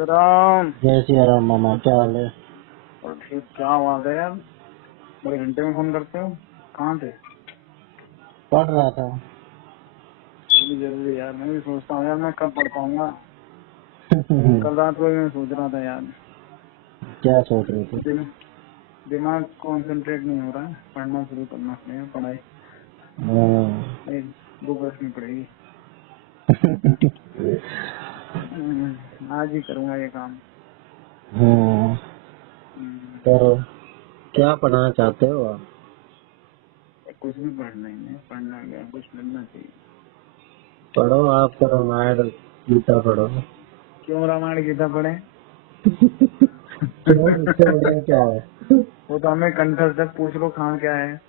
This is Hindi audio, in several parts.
राम। जय श्री राम मामा, क्या हाल है? और ठीक, क्या बात है यार, बड़े घंटे में फोन करते हो, कहाँ थे? पढ़ रहा था। जल्दी जल्दी यार, मैं भी सोचता हूँ यार मैं कब पढ़ पाऊंगा। कल रात को भी मैं सोच रहा था यार, क्या सोच रहे थे? दिमाग कंसंट्रेट नहीं हो रहा है, पढ़ना शुरू करना पड़ेगा। पढ़ाई एक बुक रखनी पड़ेगी। आज ही करूंगा ये काम। करो। क्या पढ़ना चाहते हो आप? कुछ भी पढ़ना ही नहीं, पढ़ना क्या, कुछ मिलना चाहिए। पढ़ो, आप तो रामायण गीता पढ़ो। क्यों रामायण गीता पढ़े? क्यों, इससे बढ़िया क्या है? वो तो हमें कंठस्थ तक पूछ लो कहाँ क्या है।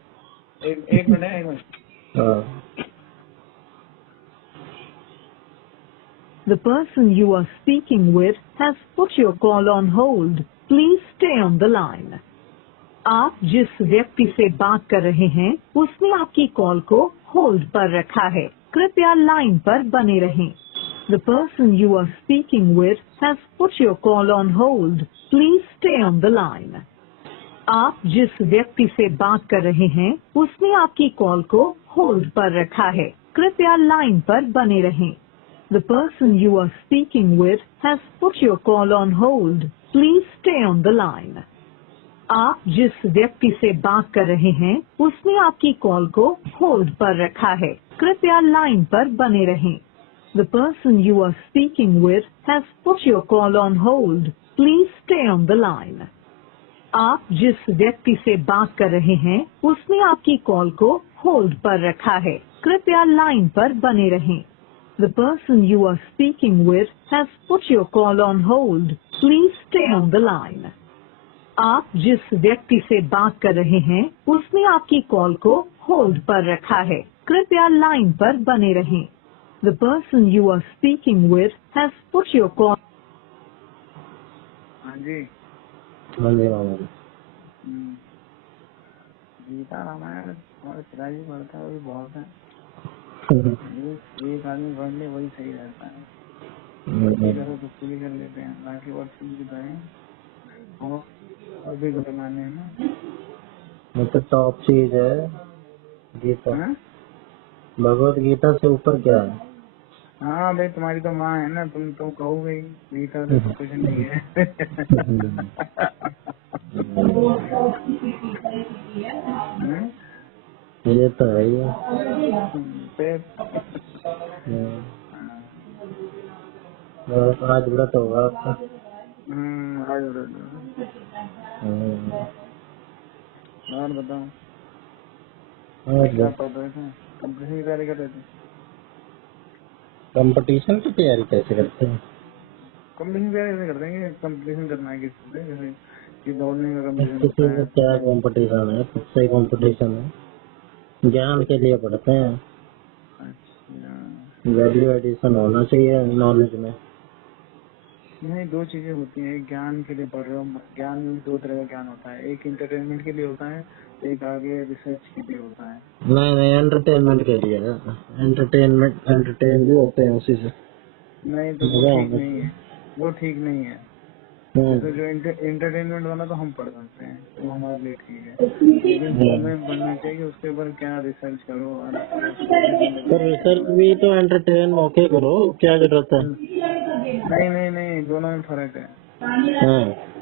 एक मिनट है, एक minute. The person you are speaking with has put your call on hold. Please stay on the line. आप जिस व्यक्ति से बात कर रहे हैं उसने आपकी कॉल को होल्ड पर रखा है, कृपया लाइन पर बने रहें। The person you are speaking with has put your call on hold. Please stay on the line. आप जिस व्यक्ति से बात कर रहे हैं उसने आपकी कॉल को होल्ड पर रखा है, कृपया लाइन पर बने रहें। The person you are speaking with has put your call on hold. Please stay on the line. आप जिस व्यक्ति से बात कर रहे हैं उसने आपकी कॉल को होल्ड पर रखा है, कृपया लाइन पर बने रहें। The person you are speaking with has put your call on hold. Please stay on the line. आप जिस व्यक्ति से बात कर रहे हैं उसने आपकी कॉल को होल्ड पर रखा है, कृपया लाइन पर बने रहें। The person you are speaking with has put your call on hold. Please stay on the line. आप जिस व्यक्ति से बात कर रहे हैं उसने आपकी कॉल को होल्ड पर रखा है, कृपया लाइन पर बने रहें। The person you are speaking with has put your call. हाँ जी। गीता रामायण और पिताजी पढ़ता है, वो भी बहुत है। एक आदमी पढ़ ले वही सही रहता है। तो पूरी कर लेते हैं, बाकी और चीज भी करें और भी बनाने हैं ना। मतलब टॉप चीज है गीता। भगवत गीता से ऊपर क्या है? हाँ भाई, तुम्हारी तो माँ है ना, तुम तो कहोगे गीता से तो कुछ नहीं है। ये तो है ही। आज व्रत होगा आपका? आज व्रत। और बताओ क्या पढ़ रहे थे? कंपटीशन की तैयारी कर रहे थे? कंपटीशन की तैयारी कैसे करते हैं? कंपटीशन तैयारी कर देंगे। कंपटीशन करना है किसी से, जैसे कि दौड़ने का कंपटीशन होता है। क्या कंपटीशन है? खुद से कंपटीशन है, ज्ञान के लिए पढ़ते हैं। अच्छा, वैल्यू एडिशन होना चाहिए नॉलेज में। नहीं, दो चीजें होती हैं। एक ज्ञान के लिए पढ़ रहे हो, ज्ञान में दो तरह का ज्ञान होता है, एक इंटरटेनमेंट के लिए होता है, एक आगे रिसर्च के लिए होता है। नहीं, एंटरटेनमेंट के लिए है। एंटरटेन भी होते हैं उसी से। नहीं तो वो ठीक नहीं है, वो ठीक नहीं है। तो जो एंटरटेनमेंट वाला तो हम पढ़ सकते हैं, वो हमारे लिए ठीक है, लेकिन तुम्हें पढ़ना चाहिए उसके ऊपर क्या रिसर्च करो। तो रिसर्च भी तो एंटरटेन होके करो, क्या जरूरत है? नहीं, दोनों में फर्क है।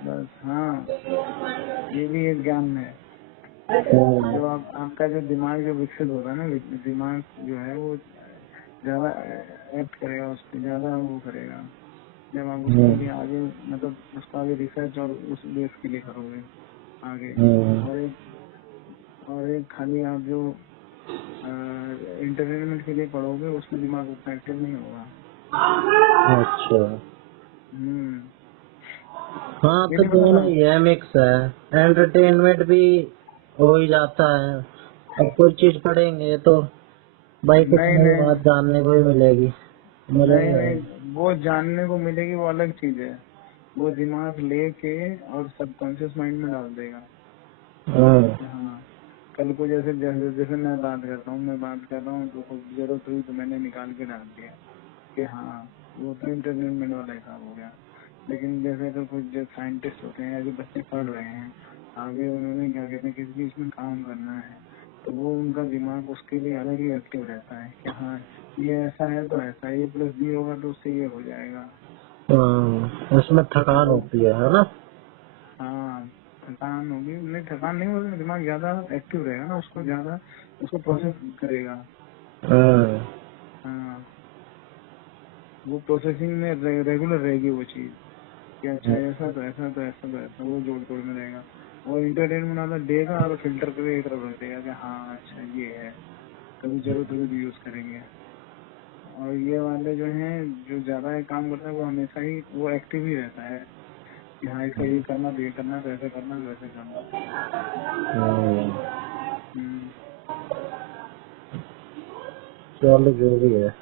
बस हाँ, ये भी एक ज्ञान है। जो आपका जो दिमाग जो विकसित होगा ना, दिमाग जो है वो ज्यादा एक्ट करेगा, उस पर ज्यादा वो करेगा जब आप उसके लिए आगे, मतलब उसका आगे रिसर्च और उस बेस के लिए करोगे आगे। और एक खाली आप जो इंटरटेनमेंट के लिए पढ़ोगे उसमें दिमाग उतना एक्टिव नहीं होगा। अच्छा, हाँ तो दोनों ही है, मिक्स है। एंटरटेनमेंट भी हो ही जाता है। अब कोई चीज पढ़ेंगे तो भाई कुछ नई बात जानने को ही मिलेगी। नहीं, वो जानने को मिलेगी, वो अलग चीज है। वो दिमाग लेके और सबकॉन्शियस माइंड में डाल देगा। हाँ, कल को जैसे जैसे मैं बात कर रहा हूँ तो जरूरत हुई तो मैंने निकाल के डाल दिया कि हाँ, वो तो इंटरटेनमेंट वाला हिसाब हो गया। लेकिन जैसे अगर कुछ जो साइंटिस्ट होते हैं या जो बच्चे पढ़ रहे हैं आगे, उन्होंने क्या कहते हैं किसी चीज में काम करना है, तो वो उनका दिमाग उसके लिए अलग ही एक्टिव रहता है कि हाँ ये ऐसा है तो ऐसा, ये प्लस बी होगा तो उससे ये हो जाएगा। उसमें थकान होती है ना? हाँ थकान होगी, नहीं थकान नहीं होगी, दिमाग ज्यादा एक्टिव रहेगा ना, उसको ज्यादा उसको प्रोसेस करेगा। हाँ वो प्रोसेसिंग में रेगुलर रहेगी वो चीज कि अच्छा ऐसा तो ऐसा तो ऐसा तो ऐसा, वो जोड़ तोड़ में रहेगा। और इंटरटेनमेंट वाला देगा और फिल्टर करके एक तरफ रख देगा कि हाँ अच्छा ये है, कभी जरूरत होगी तो यूज करेंगे। और ये वाले जो हैं जो ज्यादा ये काम करता है वो हमेशा ही वो एक्टिव ही रहता है कि हाँ इसका ये करना तो ये करना, तो ऐसे करना तो वैसे करना। हम्म। चलो जो भी है।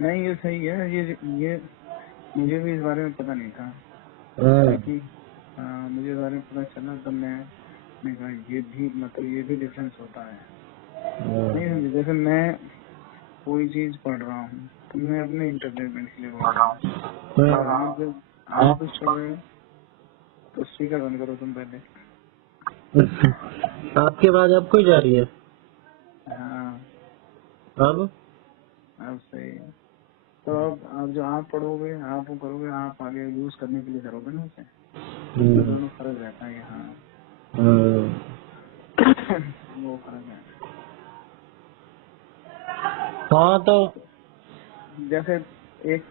नहीं ये सही है, ये मुझे भी इस बारे में पता नहीं था, ताकि मुझे इस बारे में पता चला तो मैं कहा ये भी मतलब ये भी डिफरेंस होता है। नहीं समझे, जैसे मैं कोई चीज पढ़ रहा हूँ तो मैं अपने इंटरटेनमेंट के लिए पढ़ रहा हूँ, और आप कुछ पढ़ रहे हो तो स्पीकर बंद करो तुम पहले। आपकी आवाज आपको ही जा रही है? हाँ अब सही है। तो अब जो आप पढ़ोगे आप वो करोगे, आप आगे यूज करने के लिए करोगे ना उसे, तो दोनों फर्क रहता है। हाँ वो फर्क है। हाँ तो जैसे एक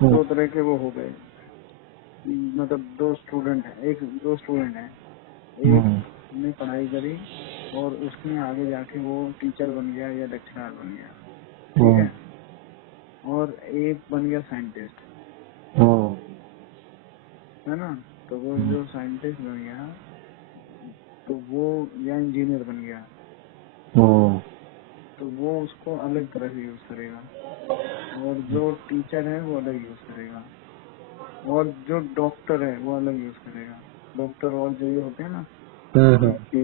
दो तरह के वो हो गए, मतलब दो स्टूडेंट है, एक ने पढ़ाई करी और उसने आगे जाके वो टीचर बन गया या लेक्चरर बन गया, ठीक है, और एक बन गया साइंटिस्ट, है ना। तो वो जो साइंटिस्ट बन गया तो वो या इंजीनियर बन गया, तो वो उसको अलग तरह से यूज करेगा, और जो टीचर है वो अलग यूज करेगा, और जो डॉक्टर है वो अलग यूज करेगा। डॉक्टर और जो ये होते हैं ना कि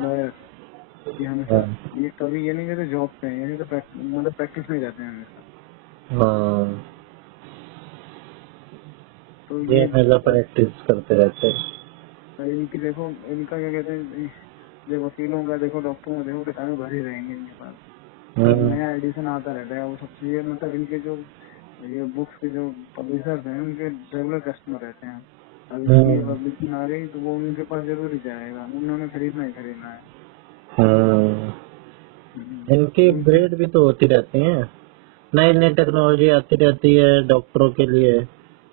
लॉयर, ये हमेशा ये कभी ये नहीं कहते जॉब पे हैं, ये तो मतलब प्रैक्टिस में जाते हैं हमेशा। तो ये ये हमेशा प्रैक्टिस करते रहते हैं। इनकी देखो, इनका क्या कहते हैं, जो वकीलों का देखो, डॉक्टरों का देखो, किताबें भरी रहेंगी इनके पास, नया एडिशन आता रहता है। वो सबसे ये मतलब इनके जो ये बुक्स के जो पब्लिशर्स हैं उनके रेगुलर कस्टमर रहते हैं। अब इनकी ये पब्लिशिंग आ गई तो वो उनके पास जरूर ही जाएगा, उन्होंने खरीदना ही खरीदना है। इनकी अपग्रेड भी तो होती रहती है, नई नई टेक्नोलॉजी आती रहती है डॉक्टरों के लिए,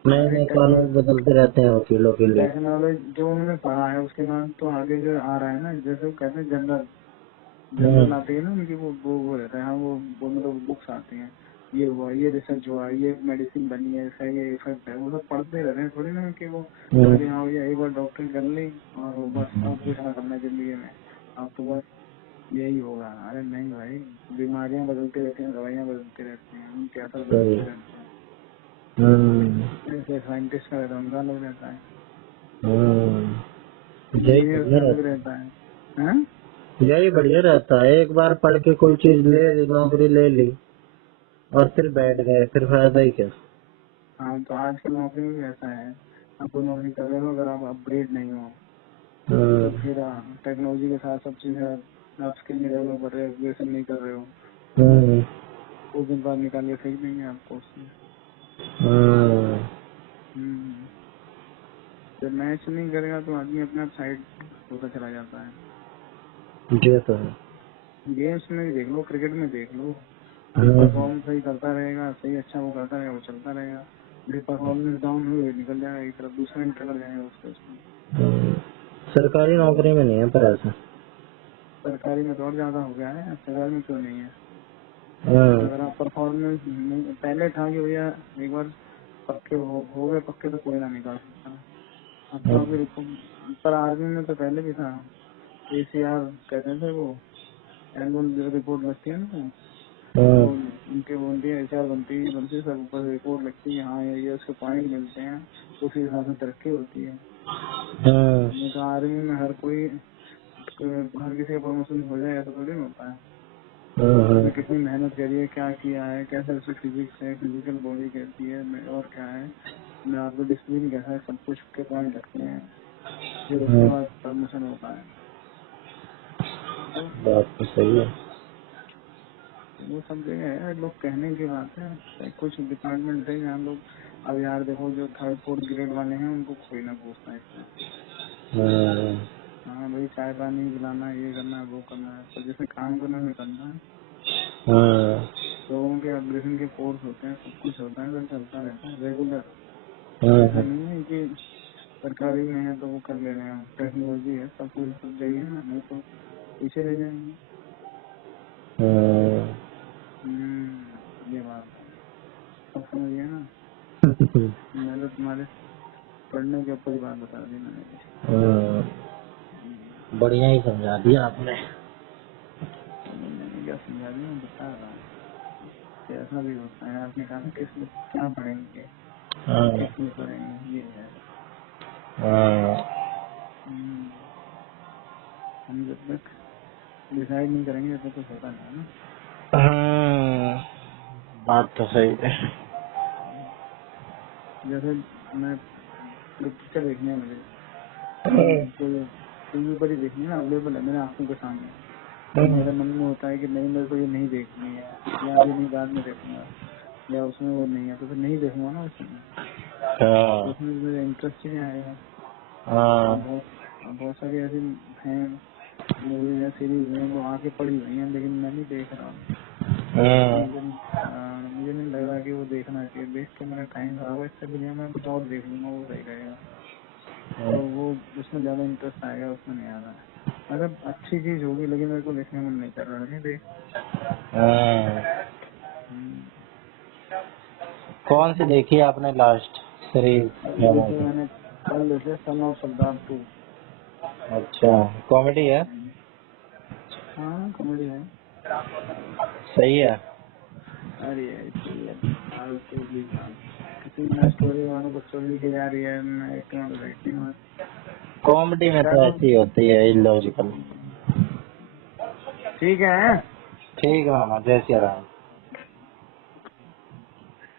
नए नए कानून बदलते रहते हैं वकीलों के लिए। टेक्नोलॉजी जो उन्होंने पढ़ा है उसके बाद तो आगे जो आ रहा है ना, जैसे वो कहते हैं जनरल आती है ना उनकी, वो रहता है। हाँ वो मतलब बुक्स आती हैं, ये हुआ, ये रिसर्च हुआ, ये मेडिसिन बनी है, इसका ये इफेक्ट है, वो सब पढ़ते रहते हैं, थोड़ी ना कि वो हाँ भैया एक बार डॉक्टर कर ली और वो बस अब कुछ ना करना जिंदगी में, अब तो बस यही होगा। अरे नहीं भाई, बीमारियां बदलती रहती हैं, दवाइयां बदलती रहती हैं, उनके असर बदलते रहते हैं। जैसे साइंटिस्ट का रहता है उनका अलग रहता है, इंजीनियर का अलग रहता है। हाँ? यही बढ़िया रहता है, एक बार पढ़ के कोई चीज ले ली, नौकरी ले ली और फिर बैठ गए, फिर फायदा ही क्या। हाँ तो आज की नौकरी में भी ऐसा है, आप कोई नौकरी कर रहे हो, अगर आप अपग्रेड नहीं हो तो फिर टेक्नोलॉजी के साथ सब चीजें आप स्किल नहीं डेवलप कर रहे हो, अपग्रेडेशन नहीं कर रहे हो, कुछ दिन बाद निकाल के फेंक देंगे आपको उसमें। जब मैच नहीं करेगा तो आदमी अपने आप साइड होता चला जाता है। ये तो है। गेम्स में भी देख लो, क्रिकेट में देख लो, परफॉर्मेंस सही करता रहेगा, सही अच्छा वो करता रहेगा, वो चलता रहेगा। परफॉर्मेंस डाउन हुई निकल जाएगा एक तरफ, दूसरा निकल जाएगा उसके। सरकारी नौकरी में नहीं है पर ऐसा, सरकारी में तो और ज्यादा हो गया है, सरकारी में क्यों नहीं है। अगर आप परफॉर्मेंस पहले था कि भैया एक बार पक्के हो गए पक्के तो कोई ना निकाल सकता, अब तो आपकी पर आर्मी में तो पहले भी था, ACR कहते थे वो, एनुअल जो रिपोर्ट लगती है ना, तो उनके बनती है, HR बनती सब ऊपर रिपोर्ट लगती है, हाँ ये उसके पॉइंट मिलते हैं, उसी हिसाब से तरक्की होती है। नहीं तो आर्मी में हर किसी का प्रमोशन हो जाए ऐसा थोड़ी होता है। कितनी मेहनत करी है, क्या किया है, कैसे उसकी फिजिक्स है, फिजिकल बॉडी कैसी है, और क्या है, मैं आपको डिसिप्लिन कैसा है, सब कुछ के पॉइंट रखते हैं, फिर उसके बाद प्रमोशन होता है। बात तो सही है। वो सब जगह है, लोग कहने की बात है। कुछ डिपार्टमेंट है जहाँ लोग, अब यार देखो जो 3rd 4th ग्रेड वाले हैं उनको कोई ना पूछता है इससे। हाँ भाई, चाय पानी पिलाना, ये करना, वो करना है, तो जिसमें काम करना है करना है। लोगों के अपग्रेडेशन के कोर्स होते हैं, सब कुछ होता है, सब चलता रहता है रेगुलर। ऐसा नहीं है कि सरकारी में है तो वो कर ले रहे हैं, टेक्नोलॉजी है, सब कुछ सब चाहिए ना, नहीं तो पीछे रह जाएंगे। ये बात अब समझिए ना। मैंने तुम्हारे पढ़ने के ऊपर बात बता दी मैंने। बढ़िया ही समझा दिया आपने। मैंने क्या समझा दिया, मैं बता रहा हूँ कि ऐसा भी होता है। आपने कहा किस लिए क्या पढ़ेंगे, किस लिए पढ़ेंगे, ये है। हम जब तक डिसाइड नहीं करेंगे तो कुछ होता नहीं है ना। बात तो सही है। जैसे मैं पिक्चर देखनी है मुझे, तो टीवी पर ही देखनी है ना, अवेलेबल है मेरे आंखों के सामने, तो मेरे मन में होता है कि नहीं, मेरे को ये नहीं देखनी है, या अभी नहीं, बाद में देखूंगा, या उसमें वो नहीं है तो फिर नहीं देखूंगा ना उसमें। तो उसमें मुझे इंटरेस्ट ही नहीं आएगा। बहुत सारी ऐसी हैं मूवीज है, सीरीज है, वो आके पड़ी हुई है, लेकिन मैं नहीं देख रहा हूँ। मुझे नहीं लग रहा कि वो देखना चाहिए, देख के मेरा टाइम खराब है, इससे बढ़िया मैं कुछ और देख लूंगा, वो सही रहेगा। तो वो उसमें ज्यादा इंटरेस्ट आएगा, उसमें नहीं आ रहा है। अगर अच्छी चीज होगी लेकिन मेरे को देखने में मन नहीं कर रहा है, नहीं देख। कौन सी देखी आपने लास्ट सीरीज? मैंने कल देखे सन ऑफ सरदार 2। अच्छा, कॉमेडी है? हाँ कॉमेडी है। सही है। अरे सही है, फालतू की किसी में स्टोरी वालों को स्टोरी की जा रही है, मैं एक्टिंग में कॉमेडी में तो ऐसी होती है, इलॉजिकल। ठीक है। ठीक है मामा, जय श्री राम।